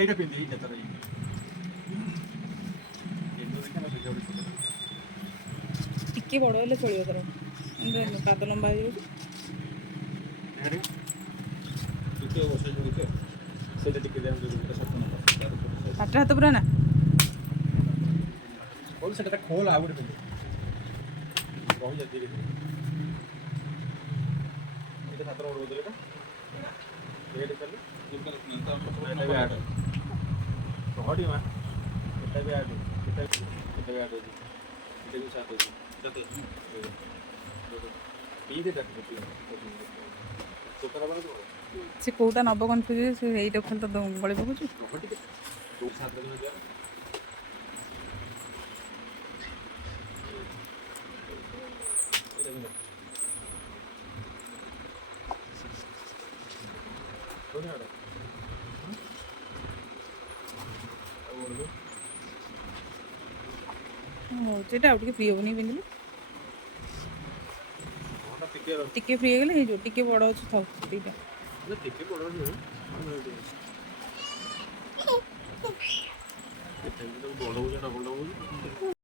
এইটা পিন্ধি এইটা তার এই এগুলো দেখে না সেটা ছোট ଟିକେ ବଡ଼ ହେଲେ ଚଳିବ ତାର ପାଦ ଲମ୍ବା ହେଇଯାଉଛି। ଏହାରେ ଟିକେ ବସେଇ ଦେଇଛ ସେଇଟା ଟିକେ ଦେନ୍ ଯୋଉଟା ସତ ନମ୍ବର ପାଟ ହାତ ପୁରା ନା ବୋଲ ସେଟା ଖୋଲ ଆଉ ଗୋଟେ ପିନ୍ଧି ରହି ଯାଉଛି ଧୀରେ ଧୀରେ ଏଇଟା ସାତର ବଡ଼ ବଦଳ ଏଇଟା ରେଡ୍ କଲେ ଏଇଟା ବି ଆଡ୍ ରହଡ଼ି ମା ଏଟା ବି ଆଡ୍ ଏଟା ବି ଆଡ୍ ହେଉଛି ଏଟା ବି ସାତ ହେଉଛି ସାତ ପିଇଦେ ତାକୁ ଦୋକାନ ବାଲା ସେ କେଉଁଟା ନେବ କନଫ୍ୟୁଜ୍ ସେ ଏଇଟା ଖାଲି ତ ଗଳି ପକାଉଛି। ରହ ଟିକେ ଯୋଉ ସାତ ଦିନ ଯିବା ସେଇଟା ଆଉ ଟିକେ ଫ୍ରି ହେବନି ପିନ୍ଧିଲେ ଟିକେ ଫ୍ରି ହେଇଗଲେ ହେଇଯିବ ଟିକେ ବଡ଼ ଅଛି ଥାଉ ସେଇଟା ଟିକେ ବଡ଼ ନୁହେଁ ବଡ଼ ହଉଛି ଡବଲ ଡବଲ